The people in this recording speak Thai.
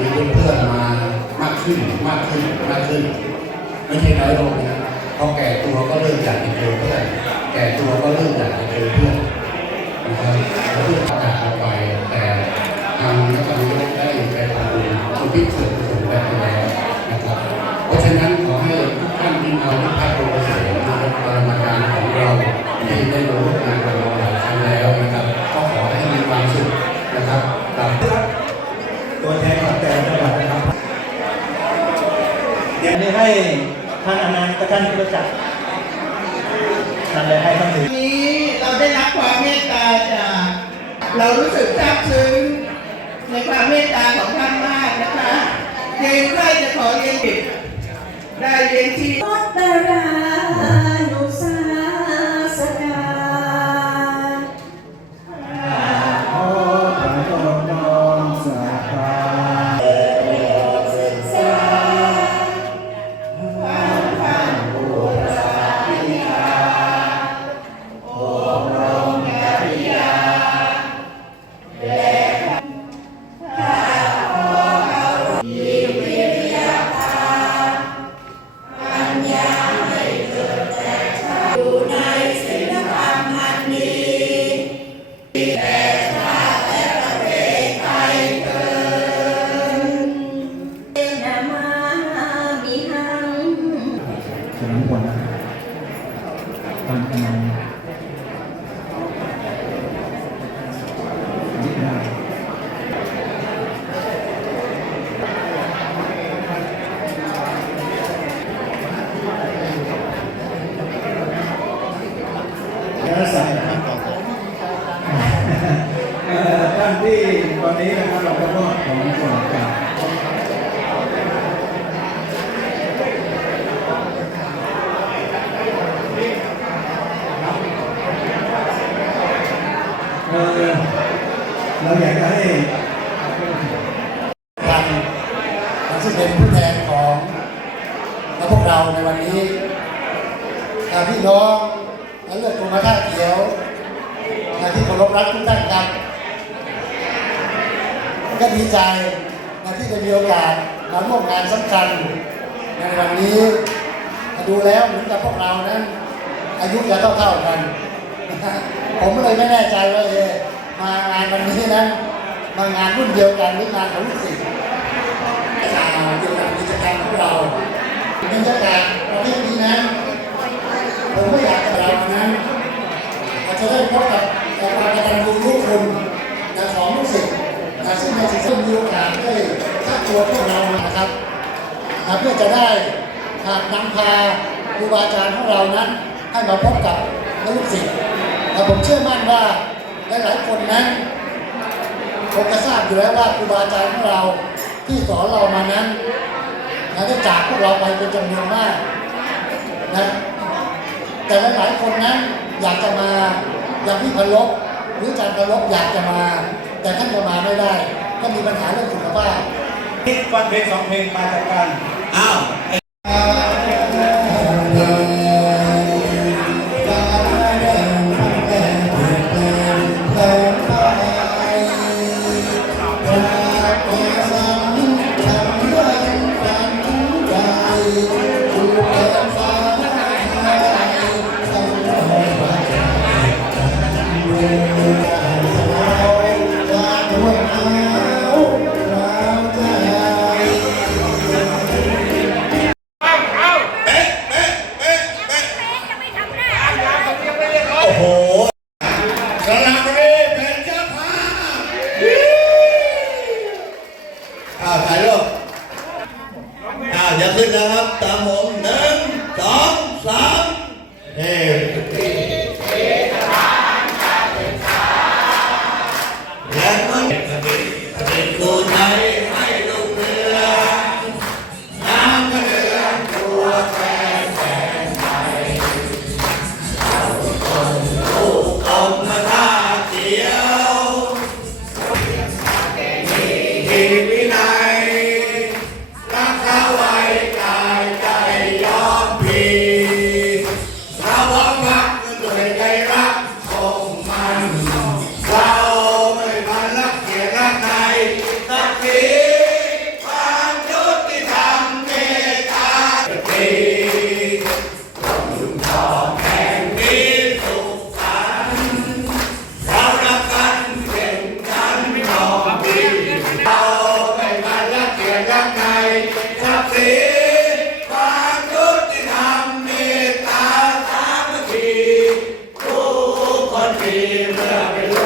มีเพื่อนๆมามากขึ้นมากขึ้นมากขึ้น ไม่ใช่น้อยลงนะพอแก่ตัวก็เริ่มอยากจะเจอเพื่อนแก่ตัวก็เริ่มอยากจะเจอเพื่อนนะครับแล้วเพื่อนประกาศออกไป ท่านรู้จักนั่นเลยให้ท่านถือวันนี้เราได้รับความเมตตาจาก เรารู้สึกซาบซึ้งในความเมตตาของท่านมากนะคะเรียนใครจะขอเรียนผิดได้เรียนที่ และสายนะครับเอ่อท่านที่ตอนนี้นะครับเราก็มอบของขวัญจากเอ่อเราอยากจะให้กันซึ่งเป็นผู้แทนของพวกเราในวันนี้อ่าพี่น้อง และเลือดกรมท่าเขียวอ่าที่เคารพรักทุกท่านครับก็ดีใจนะที่ได้มีโอกาสมาร่วมงานสำคัญ ในวันนี้ดูแล้วเหมือนกับพวกเรานั้น อายุจะเท่าๆกัน ผมเลยไม่แน่ใจว่าเอมางานวันนี้นั้นมางานรุ่นเดียวกันหรืองานของลูกศิษย์ข่าวเกี่ยวกับกิจกรรมของเราบรรยากาศประเภทนี้นั้น ผมไม่อยากจะเรานั้นอาจจะได้พบกับความกตัญญูรู้คุณนะของลูกศิษย์นะซึ่งในสิ่งที่มีโอกาสได้ทักตัวพวกเรามาครับนะเพื่อจะได้หากนำพาครูบาอาจารย์ของเรานั้น ให้มาพบกับลูกศิษย์แต่ผมเชื่อมั่นว่าหลายๆคนนั้นคงจะทราบอยู่แล้วว่าครูบาอาจารย์ของเราที่สอนเรามานั้นนะได้จากพวกเราไปเป็นจำนวนมากนะ แต่หลายๆคนนั้นอยากจะมาอย่างพี่พลบหรืออาจารย์พลบอยากจะมา แต่ท่านก็มาไม่ได้ ก็มีปัญหาเรื่องสุขภาพ ที่ฟังเพลงสองเพลงมาจากกัน อ้าว Amen. por ti,